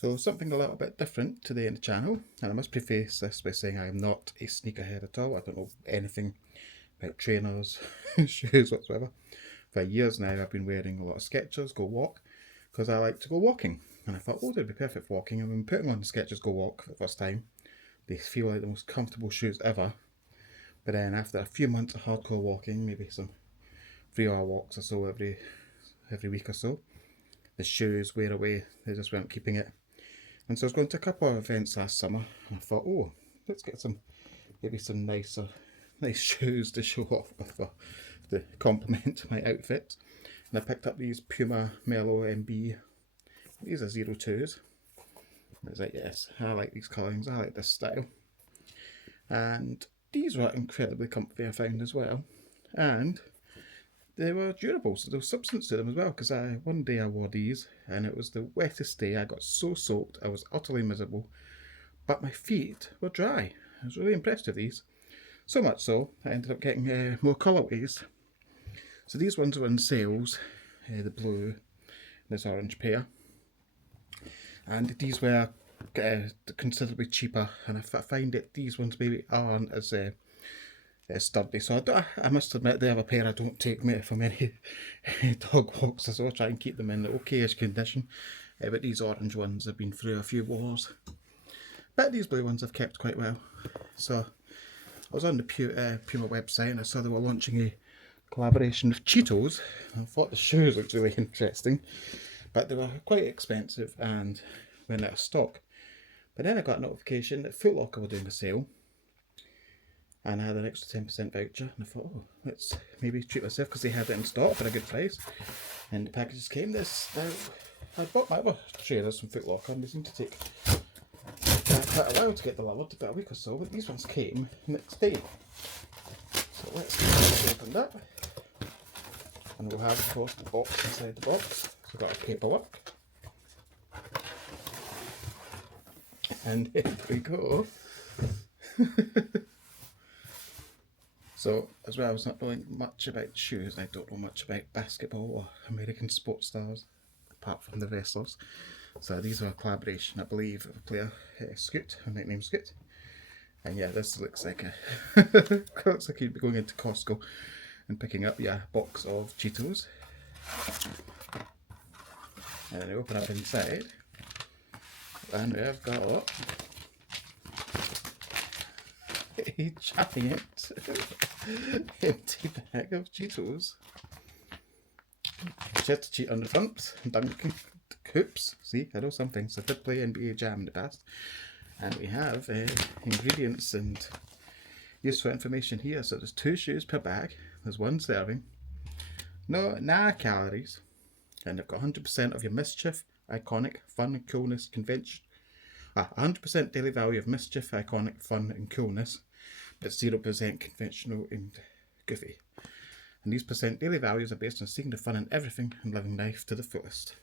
So something a little bit different today in the channel, and I must preface this by saying I am not a sneakerhead at all. I don't know anything about trainers, shoes whatsoever. For years now I've been wearing a lot of Skechers Go Walk because I like to go walking, and I thought, oh, they'd be perfect for walking. And when putting on the Skechers Go Walk for the first time, they feel like the most comfortable shoes ever. But then after a few months of hardcore walking, maybe some 3 hour walks or so every week or so, the shoes wear away. They just weren't keeping it. And so I was going to a couple of events last summer, and I thought, oh, let's get maybe some nice shoes to show off with to complement my outfit. And I picked up these Puma Melo MB. These are 02s. I was like, yes, I like these colourings, I like this style. And these were incredibly comfy, I found, as well. And they were durable, so there was substance to them as well, because one day I wore these and it was the wettest day. I got so soaked, I was utterly miserable, but my feet were dry. I was really impressed with these. So much so, I ended up getting more colourways. So these ones were in sales, the blue and this orange pair. And these were considerably cheaper, and I find that these ones maybe aren't as sturdy. So I must admit, the other pair I don't take for many dog walks, so I try and keep them in okay-ish condition. But these orange ones have been through a few wars. But these blue ones I've kept quite well. So I was on the Puma website and I saw they were launching a collaboration with Cheetos. I thought the shoes looked really interesting, but they were quite expensive and went out of stock. But then I got a notification that Foot Locker were doing a sale, and I had an extra 10% voucher, and I thought, oh, let's maybe treat myself, because they had it in stock for a good price. And the packages came this. I bought my other trainers from Foot Locker, and they seemed to take quite a while to get delivered, about a week or so, but these ones came next day. So let's get it opened up, and we'll have, of course, the box inside the box. So we've got our paperwork. And here we go. So, as well as not knowing much about shoes, I don't know much about basketball or American sports stars, apart from the wrestlers. So these are a collaboration, I believe, of a player, Scoot, her nickname Scoot. And yeah, this looks like looks like you'd be going into Costco and picking up a box of Cheetos. And then you open up inside, and we've got a giant empty bag of Cheetos. Cheddar cheat on the front, Dunkin' hoops. See, I know some things. I did play NBA Jam in the past. And we have ingredients and useful information here. So there's 2 shoes per bag. There's 1 serving. No calories. And they've got 100% of your mischief, iconic, fun and coolness, convention. 100% daily value of mischief, iconic, fun and coolness, but 0% conventional and goofy. And these % daily values are based on seeking the fun in everything and living life to the fullest.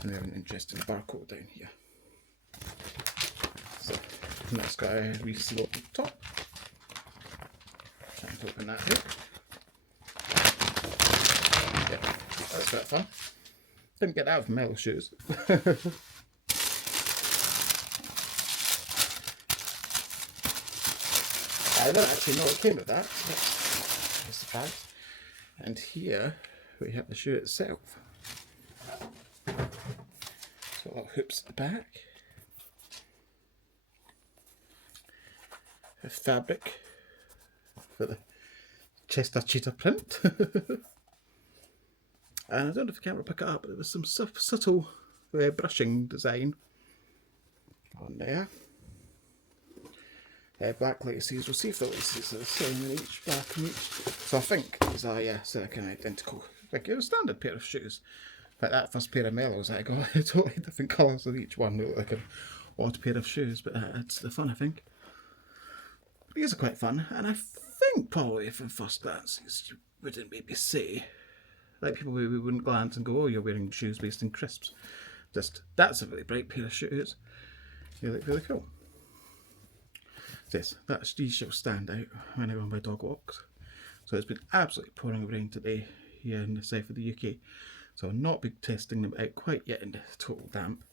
And we have an interesting barcode down here. So, and that's got a reseal at the top. Try and open that here. Yeah, that's quite fun. Didn't get that with Melo shoes. I don't actually know what came with that. That's the bag. And here we have the shoe itself. So little hoops at the back. A fabric for the Chester cheetah print. And I don't know if the camera will pick it up, but there was some subtle brushing design on there. Black laces, we'll see if the laces are the same in each, black in each. So I think these are, kind of identical. Like a standard pair of shoes. Like that first pair of Melos I got, totally different colours of each one. They look like an odd pair of shoes, but that's the fun, I think. But these are quite fun, and I think probably from first glance you wouldn't maybe say, like people maybe wouldn't glance and go, oh, you're wearing shoes based in crisps. Just, that's a really bright pair of shoes. They look really cool. Yes, these shall stand out when I go on my dog walks. So it's been absolutely pouring rain today here in the south of the UK. So I'll not be testing them out quite yet in the total damp.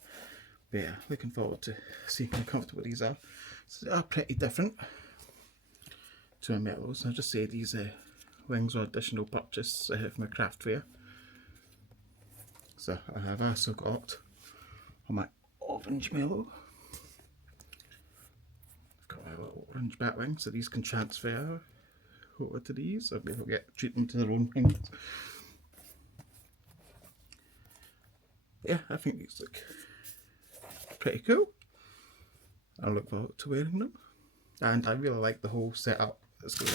But yeah, looking forward to seeing how comfortable these are. So they are pretty different to my Melos. I'll just say these wings are additional purchase from my craft fair. So I have also got on my orange Melo. I've got a little orange bat wing, so these can transfer over to these, or maybe I'll treat them to their own wings. Yeah, I think these look pretty cool. I look forward to wearing them, and I really like the whole setup. It's really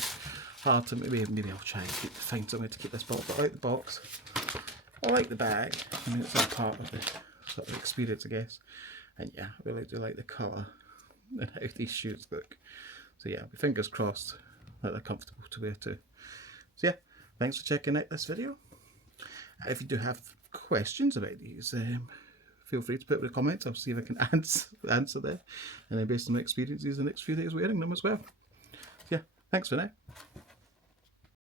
hard to maybe I'll try and find somewhere to keep this box. But I like the box. I like the bag. I mean, it's all part of the sort of experience, I guess. And yeah, I really do like the colour and how these shoes look. So yeah, fingers crossed that they're comfortable to wear too. So yeah, thanks for checking out this video. If you do have questions about these, feel free to put it in the comments. I'll see if I can answer them. And then based on my experiences the next few days wearing them as well. So yeah, thanks for now.